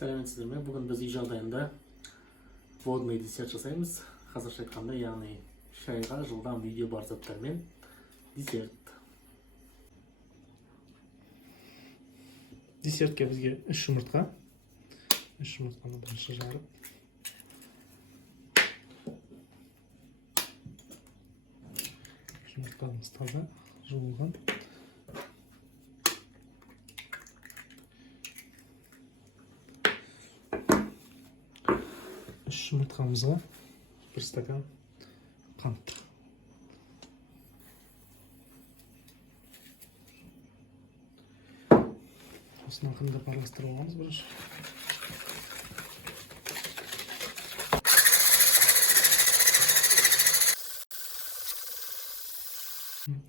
Сәлеметсіздер ме? Бүгін біз үй жағдайында водный десерт жасаймыз. Қазақша айтқанда, яғни шайға жылдам үйде бар заттармен десерт. Десертке бізге 3 жұмыртқа. 3 жұмыртқаны бірінші жарып. Жұмыртқамыз таза жуылған. Жұмыртқамызға 1 стакан қант. Осыны ақырындап араластырып аламыз бірінші.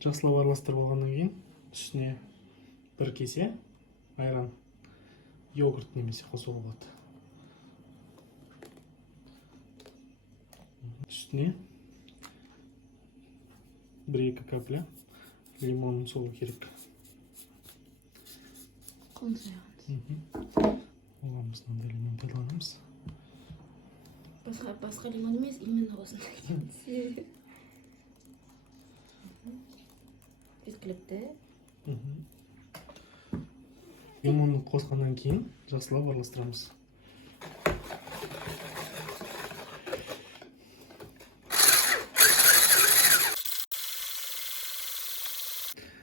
Жақсылап араластырып алғаннан кейін үстіне 1 кесе айран, йогурт немесе қосуға болады. Үстіне 1-2 капля лимонның суы керек. Оламыз, мынандай лимон пайдаланамыз. Басқа лимон емес, именно осындай. Жеткілікті. Лимонны қосқаннан кейін жақсылап араластырамыз.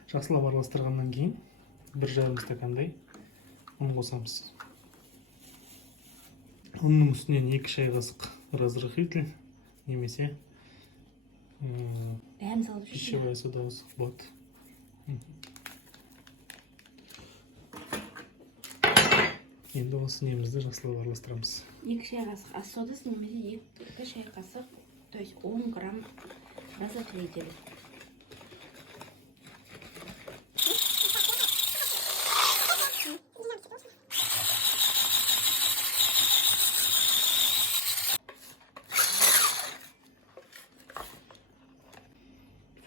Жақсылап араластырғаннан кейін 1,5 стакандай ұн қосамыз. Ұнның үстінен 2 шай қасық разрыхитель немесе пищевая сода болады. Енді осы немізді жақсылап араластырамыз. 2 шай қасық ас содасы немесе 2 шай қасық, то есть 10 грамм разрыхитель.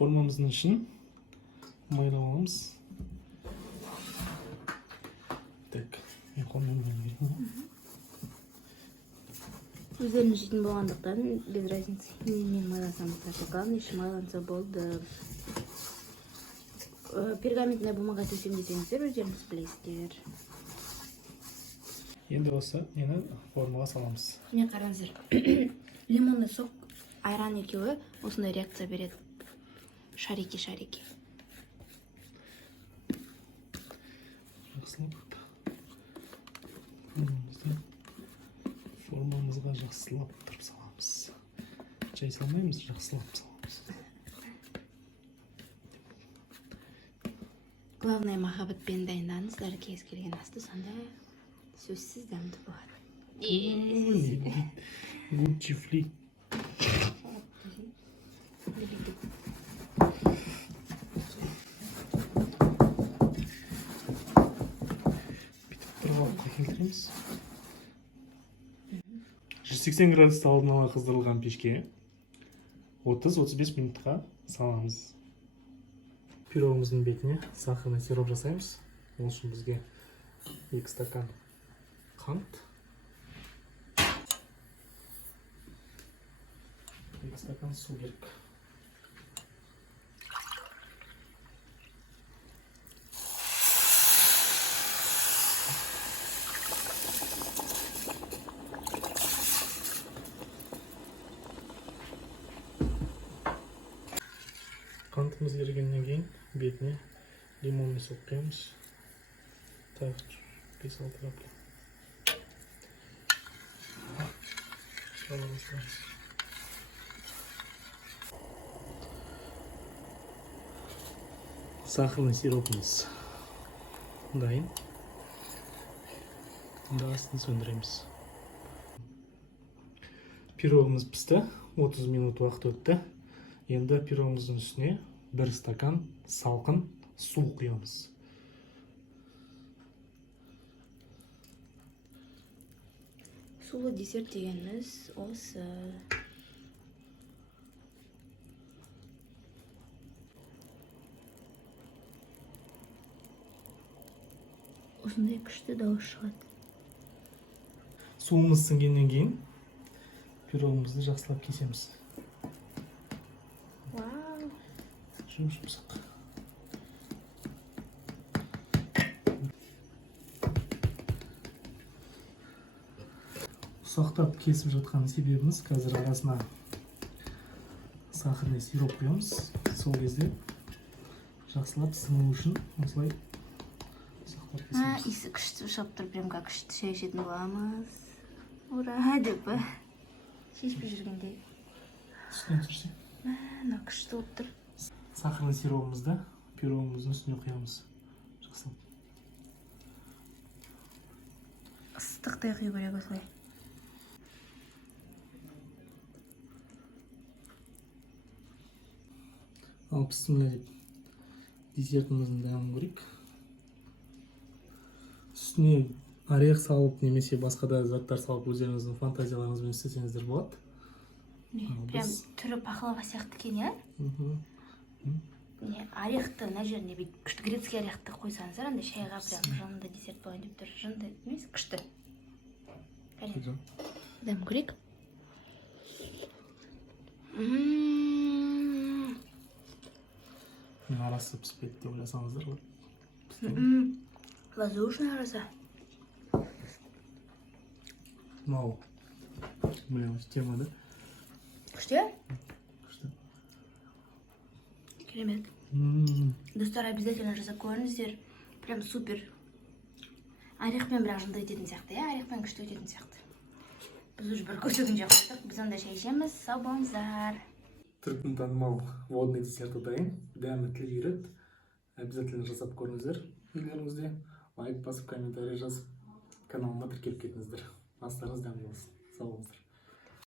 Формамыздың ішін майлап аламыз. Так, мен қолмен берейін. Өздерін жейтін болғандықтан без разницы. Мен майласам, главное еще майланса болды. Пергаментная бумага төсем десеңіздер, өздеріңіз білесіздер. Енді осы нені формаға саламыз. Міне қараңыздар. Лимонный сок, айран екеуі осындай реакция береді. Шарики. Жақсылап. Формамызға жақсылап тұрып саламыз. Жай салмаймыз, жақсылап саламыз. Главное, махаббатпен дайындаңыздар, кез келген асты сонда сөзсіз дәмді болады. Гуччи флик. Келтіреміз. 180 градуста алдын ала қыздырылған пешке 30-35 минутқа саламыз. Пирогымыздың бетіне сахарный сироп жасаймыз. Ол үшін бізге 2 стакан қант, 2 стакан су керек. Қантымыз ерігеннен кейін бетіне лимонный сок құямыз. Так, 5-6 капля. Сахарный сиропымыз дайын. Енді астын сөндіреміз. Пирогымыз пісті, 30 минут уақыт өтті. Енді пирогымыздың үстіне 1 стакан салқын су құямыз. Сулы десерт дегеніміз осы. осындай күшті дауыс шығады. Суымыз сіңгеннен кейін пирогымызды жақсылап кесеміз. Вау. Жұмсақ. Ұсақтап кесіп жатқан себебіміз қазір арасына сахарный сироп құямыз. Сол кезде жақсылап сіңу үшін осылай ұсақтап кесеміз. Иісі күшті шығып тұр, прям как күшті шай ішетін боламыз. Ура деп па. Шешпей жүргенде. Үстіне түсірсең. Мына күшті болып тұр. Сахарный сиропымызды пирогымыздың үстіне құямыз. Жақсылап. Ыстықтай құю керек осылай. Ал пісімлі деп десертіміздің дәмін көрейік. Үстіне орех салып, немесе басқа да заттар салып өздеріңіздің фантазияларыңызбен істесеңіздер болады. Прям түрі пахлава сияқты екен, иә? Орехты мына жеріне бүйтіп күшті грецкий орехты қойсаңыздар, анда шайға прям жанында десерт болайын деп тұр. Жанында емес, күшті. Дәмін көрейік. Арасы піспеді деп ойласаңыздар ғой. Воздушный арасы. Мау. Блин, тема, да? Күшті? Керемет. Достар, обязательно жасап көріңіздер. Прям супер. Орехпен бірақ жынды өтетін сияқты, иә? Орехпен күшті өтетін сияқты. Біз уже бір көрсеткен жоқ болдық. Біз онда шай ішеміз. Сау болыңыздар. Түріктің танымал водный десерті дайын. Дәмі тіл үйрет. Обязательно жасап көріңіздер. Үйлеріңізде лайк басып, комментарий жазып, каналыма тіркеліп кетіңіздер. Астарыңыз дәмді болсын.